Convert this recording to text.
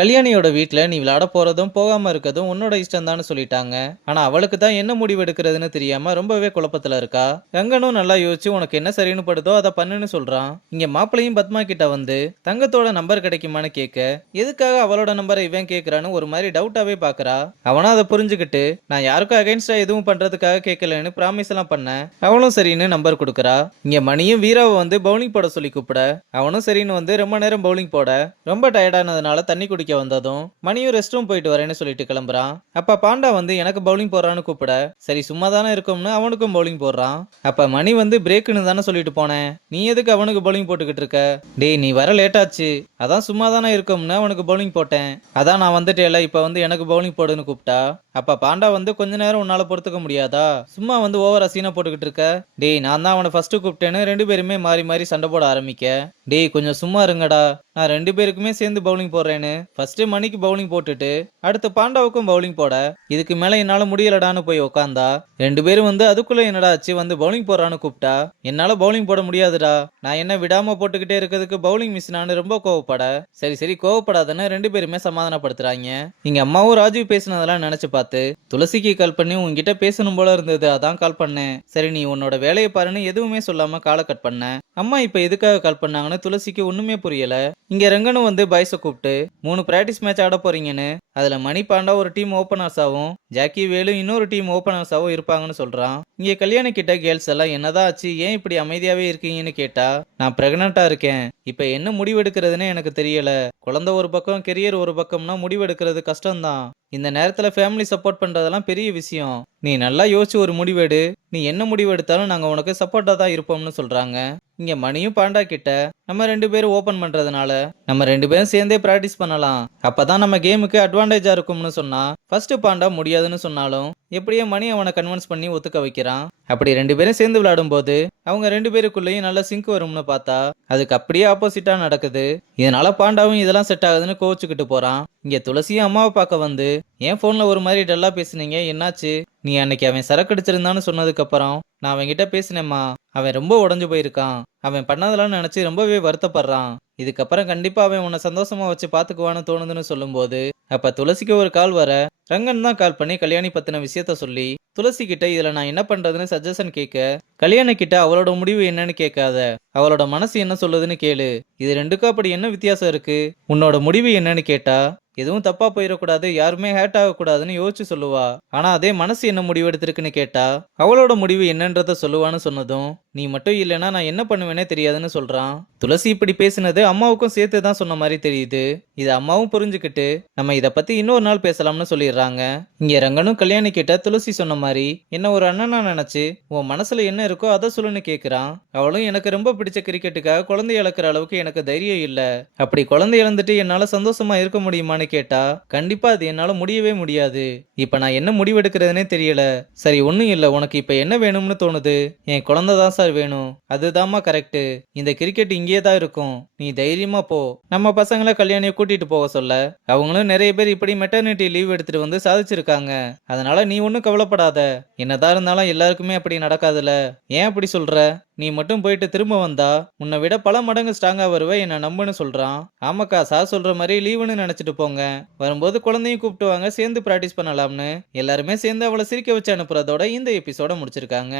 கல்யாணியோட வீட்ல நீ விளையாட போறதும் போகாம இருக்கதும் உன்னோட இஷ்டம் தான் சொல்லிட்டாங்க. ஆனா அவளுக்கு தான் என்ன முடிவு எடுக்கிறதுன்னு தெரியாம ரொம்பவே குழப்பத்துல இருக்கா. ரங்கனும் நல்லா யோசிச்சு உனக்கு என்ன சரின்னு படுதோ அதை பண்ணுன்னு சொல்றான். இங்க மாப்பிளையும் பத்மா கிட்ட வந்து தங்கத்தோட நம்பர் கிடைக்குமான்னு கேட்க, எதுக்காக அவளோட நம்பரை இவன் கேட்கறான்னு ஒரு மாதிரி டவுட்டாவே பாக்குறா. அவனும் அதை புரிஞ்சுக்கிட்டு நான் யாருக்கும் அகைன்ஸ்டா எதுவும் பண்றதுக்காக கேட்கலன்னு ப்ராமிஸ் எல்லாம் பண்ண அவளும் சரின்னு நம்பர் கொடுக்கறா. இங்க மணியும் வீராவை வந்து பவுலிங் போட சொல்லி கூப்பிட அவனும் சரின்னு வந்து ரொம்ப நேரம் பவுலிங் போட ரொம்ப டயர்டானதுனால தண்ணி குடிக்க வந்ததும் மணியும் ரெஸ்ட் ரூம் போயிட்டு வரேன்னு சொல்லிட்டு கிளம்புறான். அப்ப பாண்டா வந்து எனக்கு பவுலிங் போடுறான்னு கூப்பிட சரி சும்மா தானே இருக்கும்னு அவனுக்கும் பவுலிங் போடுறான். அப்ப மணி வந்து பிரேக்குன்னு தானே சொல்லிட்டு போனேன், நீ எதுக்கு அவனுக்கு பவுலிங் போட்டுக்கிட்டு இருக்க? டேய் நீ வர லேட் ஆச்சு, அதான் சும்மா தானே இருக்கும்னு அவனுக்கு பவுலிங் போட்டேன், அதான் நான் வந்துட்டேல இப்ப வந்து எனக்கு பவுலிங் போடுன்னு கூப்பிட்டா. அப்ப பாண்டா வந்து கொஞ்ச நேரம் உன்னால பொறுத்துக்க முடியாதா, சும்மா வந்து ஓவர் அசீனா போட்டுக்கிட்டு இருக்க? டேய் நான் தான் அவனை ஃபர்ஸ்ட் கூப்பிட்டேன்னு ரெண்டு பேருமே மாறி மாறி சண்டை போட ஆரம்பிக்க, டேய் கொஞ்சம் சும்மா இருங்கடா, நான் ரெண்டு பேருக்குமே சேர்ந்து பவுலிங் போடுறேன்னு ஃபர்ஸ்ட் மணிக்கு பவுலிங் போட்டுட்டு அடுத்து பாண்டாவுக்கும் பவுலிங் போட இதுக்கு மேல என்னால முடியலடான்னு போய் உக்காந்தா. ரெண்டு பேரும் வந்து அதுக்குள்ள என்னடா ஆச்சு வந்து பவுலிங் போறான்னு கூப்பிட்டா, என்னால பவுலிங் போட முடியாதுடா, நான் என்ன விடாம போட்டுக்கிட்டே இருக்கிறதுக்கு பவுலிங் மிஸ்னான்னு ரொம்ப கோவப்பட சரி சரி கோவப்படாதன்னு ரெண்டு பேருமே சமாதானப்படுத்துறாங்க. இங்க அம்மாவும் ராஜீவ் பேசினதெல்லாம் நினைச்சு பார்த்து துளசிக்கு கால் பண்ணி உன்கிட்ட பேசணும் போல இருந்தது அதான் கால் பண்ணேன், சரி நீ உன்னோட வேலையை பாருன்னு எதுவுமே சொல்லாம காலை கட் பண்ண. அம்மா இப்ப எதுக்காக கால் பண்ணாங்கன்னு துளசிக்கு ஒண்ணுமே புரியல. இங்க ரங்கனும் வந்து பாய்ஸ கூப்பிட்டு 3 பிராக்டிஸ் மேட்ச் ஆட போறீங்கன்னு, அதுல மணி பாண்டா ஒரு டீம் ஓபனர்ஸாவும் ஜாக்கி வேலு இன்னொரு டீம் ஓபனர்ஸாவும் இருப்பாங்கன்னு சொல்றான். இங்க கல்யாணி கிட்ட கேர்ள்ஸ் எல்லாம் என்னதான் ஆச்சு, ஏன் இப்படி அமைதியாவே இருக்கீங்கன்னு கேட்டா, நான் பிரெக்னண்டா இருக்கேன், இப்ப என்ன முடிவெடுக்கிறதுன்னு எனக்கு தெரியல, குழந்தை ஒரு பக்கம் கெரியர் ஒரு பக்கம்னா முடிவெடுக்கிறது கஷ்டம்தான், இந்த நேரத்துல ஃபேமிலி சப்போர்ட் பண்றதெல்லாம் பெரிய விஷயம், நீ நல்லா யோசிச்சு ஒரு முடிவெடு, நீ என்ன முடிவு எடுத்தாலும் நாங்க உனக்கு சப்போர்ட்டா தான் இருப்போம்னு சொல்றாங்க. இங்க மணியும் பாண்டா கிட்ட நம்ம ரெண்டு பேரும் ஓபன் பண்றதுனால நம்ம ரெண்டு பேரும் சேர்ந்தே பிராக்டிஸ் பண்ணலாம், அப்பதான் நம்ம கேமுக்கு அட்வான்டேஜா இருக்கும்னு சொன்னா ஃபர்ஸ்ட் பாண்டா முடியாதுன்னு சொன்னாலும் எப்படியே மணி அவனை கன்வின்ஸ் பண்ணி ஒத்துக்க வைக்கிறான். அப்படி ரெண்டு பேரும் சேர்ந்து விளையாடும் போது அவங்க ரெண்டு பேருக்குள்ளேயும் நல்ல சிங்க் வரும்னு பார்த்தா அதுக்கு அப்படியே ஆப்போசிட்டா நடக்குது. இதனால பாண்டாவும் இதெல்லாம் செட் ஆகுதுன்னு கோவிச்சுக்கிட்டு போறான். இங்க துளசியும் அம்மாவை பார்க்க வந்து என் போன்ல ஒரு மாதிரி டல்லா பேசுனீங்க, என்னாச்சு? நீ அன்னைக்கு அவன் சரக்கு அடிச்சிருந்தான்னு சொன்னதுக்கு அப்புறம் நான் அவன்கிட்ட பேசினேம்மா, அவன் ரொம்ப உடஞ்சு போயிருக்கான், அவன் பண்ணதெல்லாம் நினைச்சு ரொம்பவே வருத்தப்படுறான், இதுக்கப்புறம் கண்டிப்பா அவன் உன்னை சந்தோஷமா வச்சு பாத்துக்குவான்னு தோணுதுன்னு சொல்லும் போது அப்ப துளசிக்கு ஒரு கால் வர ரங்கன் தான் கால் பண்ணி கல்யாணி பத்தின விஷயத்த சொல்லி துளசி கிட்ட இதுல நான் என்ன பண்றதுன்னு சஜஷன் கேட்க, கல்யாணி கிட்ட அவளோட முடிவு என்னன்னு கேட்காத, அவளோட மனசு என்ன சொல்லுதுன்னு கேளு, இது ரெண்டுக்கும் அப்படி என்ன வித்தியாசம் இருக்கு, உன்னோட முடிவு என்னன்னு கேட்டா எதுவும் தப்பா போயிடக்கூடாது, யாருமே ஹேட் ஆகக்கூடாதுன்னு யோசிச்சு சொல்லுவா, ஆனா அதே மனசு என்ன முடிவு எடுத்திருக்குன்னு கேட்டா அவளோட முடிவு என்னன்றத சொல்லுவான்னு சொன்னதும் நீ மட்டும் இல்லைன்னா நான் என்ன பண்ணுவேனே தெரியாதுன்னு சொல்றான். துளசி இப்படி பேசினது அம்மாவுக்கும் சேர்த்து தான் சொன்ன மாதிரி தெரியுது. இது அம்மாவும் புரிஞ்சுக்கிட்டு நம்ம இத பத்தி இன்னொரு நாள் பேசலாம்னு சொல்லிடுறாங்க. இங்க ரங்கனும் கல்யாணி கிட்ட துளசி சொன்ன மாதிரி என்ன ஒரு அண்ணனா நினைச்சு உன் மனசுல என்ன இருக்கோ அதை சொல்லுன்னு கேக்குறான். அவளும் எனக்கு ரொம்ப பிடிச்ச கிரிக்கெட்டுக்காக குழந்தை இழக்கிற அளவுக்கு எனக்கு தைரியம் இல்ல, அப்படி குழந்தை இழந்துட்டு என்னால சந்தோஷமா இருக்க முடியுமான்னு கேட்டா கண்டிப்பா அது என்னால முடியவே முடியாது, இப்ப நான் என்ன முடிவெடுக்கிறதுனே தெரியல, சரி ஒண்ணும் இல்ல, உனக்கு இப்ப என்ன வேணும்னு தோணுது? என் குழந்தை தான் சார் வேணும், அதுதாம்மா கரெக்ட், இந்த கிரிக்கெட் இங்கேயே தான் இருக்கும், நீ தைரியமா போ. நம்ம பசங்களை கல்யாணியை கூட்டிட்டு போக சொல்ல அவங்களும் நிறைய பேர் இப்படி மெட்டர்னிட்டி லீவ் எடுத்துட்டு வந்து சாதிச்சிருக்காங்க, அதனால நீ ஒன்னும் கவலைப்படாத, என்னதான் இருந்தாலும் எல்லாருக்குமே அப்படி நடக்காதுல, ஏன் அப்படி சொல்ற? நீ மட்டும் போயிட்டு திரும்ப வந்தா உன்னை விட பல மடங்கு ஸ்ட்ராங்கா வருவ, என்ன நம்புன்னு சொல்றான். ஆமாக்கா சார் சொல்ற மாதிரி லீவுன்னு நினைச்சிட்டு போங்க, வரும்போது குழந்தையும் கூப்பிட்டு வாங்க, சேர்ந்து பிராக்டிஸ் பண்ணலாம்னு எல்லாருமே சேர்ந்து அவளை சிரிக்க வச்சு அனுப்புறதோட இந்த எபிசோட முடிச்சிருக்காங்க.